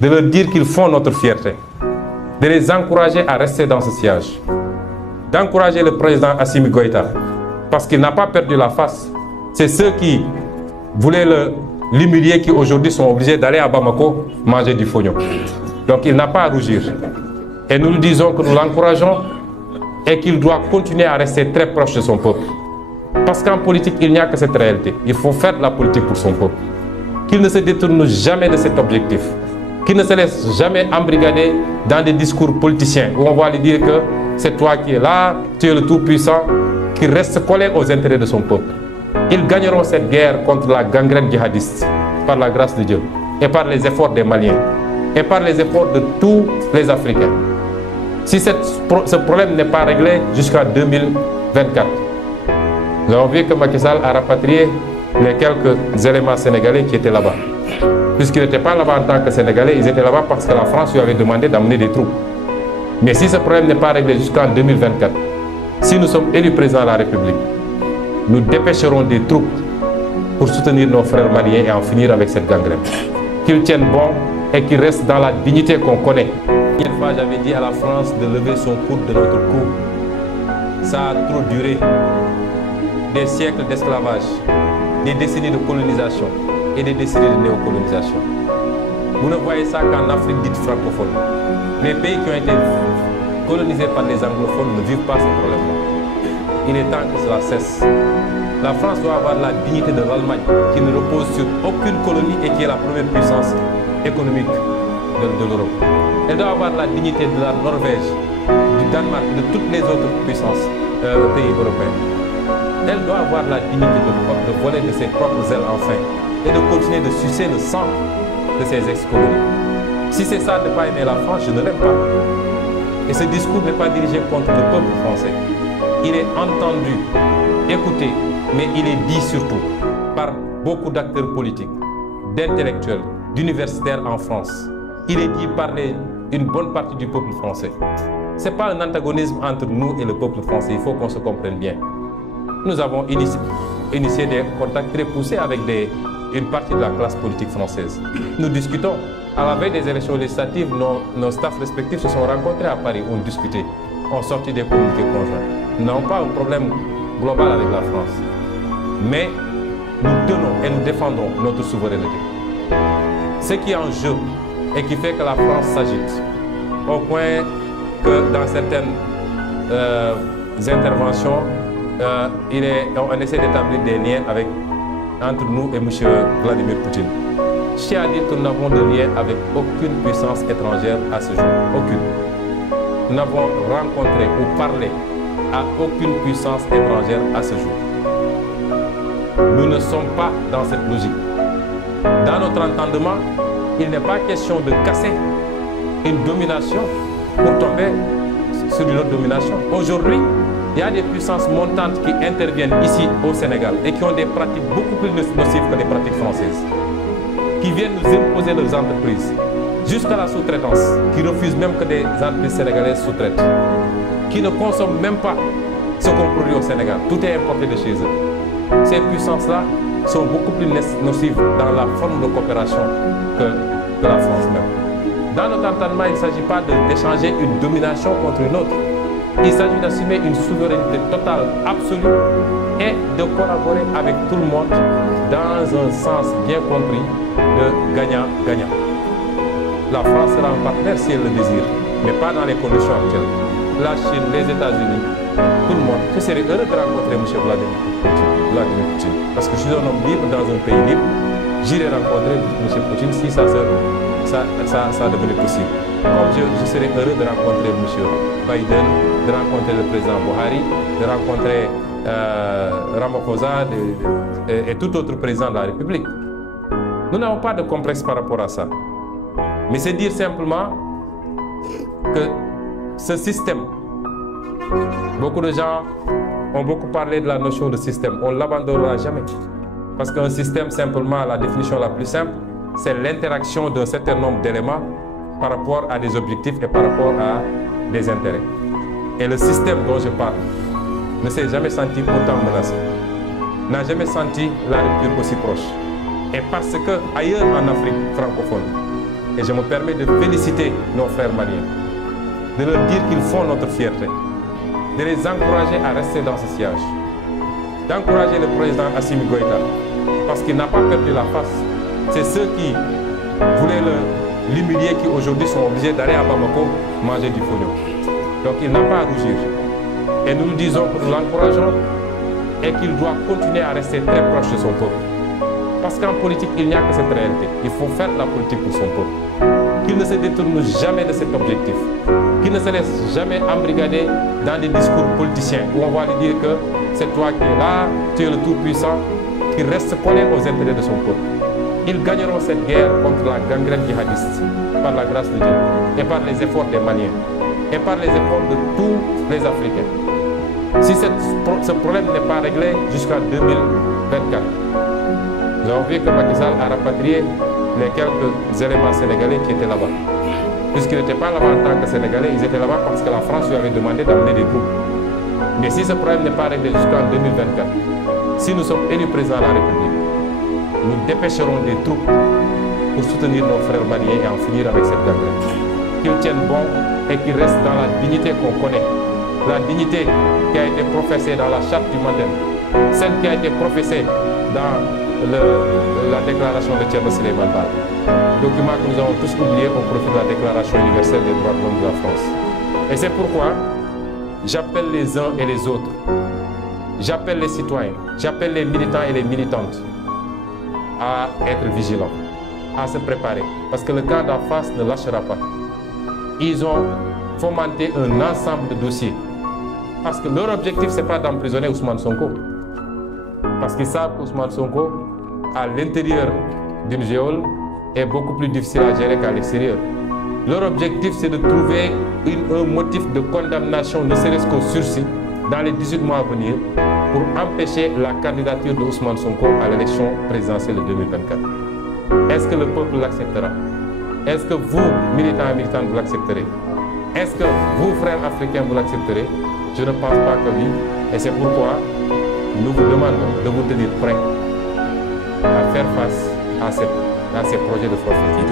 de leur dire qu'ils font notre fierté, de les encourager à rester dans ce siège, d'encourager le président Assimi Goïta, parce qu'il n'a pas perdu la face. C'est ceux qui voulaient l'humilier qui aujourd'hui sont obligés d'aller à Bamako manger du fognon. Donc il n'a pas à rougir. Et nous lui disons que nous l'encourageons et qu'il doit continuer à rester très proche de son peuple. Parce qu'en politique, il n'y a que cette réalité. Il faut faire de la politique pour son peuple. Qu'il ne se détourne jamais de cet objectif. Qu'il ne se laisse jamais embrigader dans des discours politiciens où on va lui dire que c'est toi qui es là, tu es le tout-puissant, qu'il reste collé aux intérêts de son peuple. Ils gagneront cette guerre contre la gangrène djihadiste par la grâce de Dieu et par les efforts des Maliens et par les efforts de tous les Africains. Si ce problème n'est pas réglé jusqu'en 2024, nous avons vu que Macky Sall a rapatrié les quelques éléments sénégalais qui étaient là-bas. Puisqu'ils n'étaient pas là-bas en tant que Sénégalais, ils étaient là-bas parce que la France lui avait demandé d'amener des troupes. Mais si ce problème n'est pas réglé jusqu'en 2024, si nous sommes élus président de la République, nous dépêcherons des troupes pour soutenir nos frères maliens et en finir avec cette gangrène. Qu'ils tiennent bon et qu'ils restent dans la dignité qu'on connaît. Une fois, j'avais dit à la France de lever son coude de notre cou. Ça a trop duré. Des siècles d'esclavage, des décennies de colonisation et des décennies de néocolonisation. Vous ne voyez ça qu'en Afrique dite francophone. Les pays qui ont été colonisés par les anglophones ne vivent pas ce problème-là. Il est temps que cela cesse. La France doit avoir la dignité de l'Allemagne, qui ne repose sur aucune colonie et qui est la première puissance économique de l'Europe. Elle doit avoir la dignité de la Norvège, du Danemark, de toutes les autres puissances pays européens. Elle doit avoir la dignité de voler de ses propres ailes enfin et de continuer de sucer le sang de ses ex-colonies. Si c'est ça de ne pas aimer la France, je ne l'aime pas. Et ce discours n'est pas dirigé contre le peuple français. Il est entendu, écouté, mais il est dit surtout par beaucoup d'acteurs politiques, d'intellectuels, d'universitaires en France. Il est dit par une bonne partie du peuple français. Ce n'est pas un antagonisme entre nous et le peuple français, il faut qu'on se comprenne bien. Nous avons initié des contacts très poussés avec une partie de la classe politique française. Nous discutons. À la veille des élections législatives, nos staffs respectifs se sont rencontrés à Paris, ont discuté, ont sorti des communiqués conjoints. Nous n'avons pas un problème global avec la France. Mais nous tenons et nous défendons notre souveraineté. Ce qui est en jeu et qui fait que la France s'agite, au point que dans certaines interventions, on essaie d'établir des liens entre nous et M. Vladimir Poutine. Je tiens à dire que nous n'avons de lien avec aucune puissance étrangère à ce jour. Aucune. Nous n'avons rencontré ou parlé à aucune puissance étrangère à ce jour. Nous ne sommes pas dans cette logique. Dans notre entendement, il n'est pas question de casser une domination pour tomber sur une autre domination. Aujourd'hui, il y a des puissances montantes qui interviennent ici au Sénégal et qui ont des pratiques beaucoup plus nocives que les pratiques françaises, qui viennent nous imposer leurs entreprises, jusqu'à la sous-traitance, qui refusent même que des entreprises sénégalaises sous-traitent, qui ne consomment même pas ce qu'on produit au Sénégal. Tout est importé de chez eux. Ces puissances-là sont beaucoup plus nocives dans la forme de coopération que la France même. Dans notre entendement, il ne s'agit pas d'échanger une domination contre une autre. Il s'agit d'assumer une souveraineté totale, absolue, et de collaborer avec tout le monde dans un sens bien compris de gagnant-gagnant. La France sera un partenaire si elle le désire, mais pas dans les conditions actuelles. La Chine, les États-Unis, tout le monde. Je serais heureux de rencontrer M. Vladimir Poutine. Parce que je suis un homme libre dans un pays libre. J'irai rencontrer M. Poutine si ça devenait possible. Comme je serais heureux de rencontrer M. Biden, de rencontrer le président Buhari, de rencontrer Ramaphosa et tout autre président de la République. Nous n'avons pas de complexe par rapport à ça. Mais c'est dire simplement que ce système, beaucoup de gens ont beaucoup parlé de la notion de système. On ne l'abandonnera jamais. Parce qu'un système, simplement, la définition la plus simple, c'est l'interaction d'un certain nombre d'éléments par rapport à des objectifs et par rapport à des intérêts. Et le système dont je parle ne s'est jamais senti autant menacé, n'a jamais senti la rupture aussi proche. Et parce que ailleurs en Afrique francophone, et je me permets de féliciter nos frères maliens, de leur dire qu'ils font notre fierté, de les encourager à rester dans ce siège, d'encourager le président Assimi Goïta, parce qu'il n'a pas perdu la face. C'est ceux qui voulaient l'humilier qui aujourd'hui sont obligés d'aller à Bamako manger du pognon. Donc il n'a pas à rougir. Et nous nous disons que nous l'encourageons et qu'il doit continuer à rester très proche de son peuple. Parce qu'en politique, il n'y a que cette réalité. Il faut faire de la politique pour son peuple. Qu'il ne se détourne jamais de cet objectif. Qu'il ne se laisse jamais embrigader dans des discours politiciens où on va lui dire que c'est toi qui es là, tu es le tout-puissant, qu'il reste collé aux intérêts de son peuple. Ils gagneront cette guerre contre la gangrène djihadiste par la grâce de Dieu et par les efforts des Maliens et par les efforts de tous les Africains. Si ce problème n'est pas réglé jusqu'en 2024, nous avons vu que Macky Sall a rapatrié les quelques éléments sénégalais qui étaient là-bas. Puisqu'ils n'étaient pas là-bas en tant que Sénégalais, ils étaient là-bas parce que la France lui avait demandé d'amener des troupes. Mais si ce problème n'est pas réglé jusqu'en 2024, si nous sommes élus président de la République, nous dépêcherons des troupes pour soutenir nos frères maliens et en finir avec cette gangrène. Qu'ils tiennent bon et qu'ils restent dans la dignité qu'on connaît. La dignité qui a été professée dans la charte du Mandem, celle qui a été professée dans la déclaration de Thierno Souleymane Baal, document que nous avons tous oublié au profit de la déclaration universelle des droits de l'homme de la France. Et c'est pourquoi j'appelle les uns et les autres, j'appelle les citoyens, j'appelle les militants et les militantes à être vigilants, à se préparer, parce que le camp d'en face ne lâchera pas. Ils ont fomenté un ensemble de dossiers, parce que leur objectif, ce n'est pas d'emprisonner Ousmane Sonko, parce qu'ils savent qu'Ousmane Sonko, à l'intérieur d'une géole, est beaucoup plus difficile à gérer qu'à l'extérieur. Leur objectif, c'est de trouver un motif de condamnation, ne serait-ce qu'au sursis, dans les 18 mois à venir, pour empêcher la candidature de Ousmane Sonko à l'élection présidentielle de 2024. Est-ce que le peuple l'acceptera? Est-ce que vous, militants et militantes, vous l'accepterez? Est-ce que vous, frères africains, vous l'accepterez? Je ne pense pas que oui. Et c'est pourquoi nous vous demandons de vous tenir prêts à faire face à ces projets de forfaiture.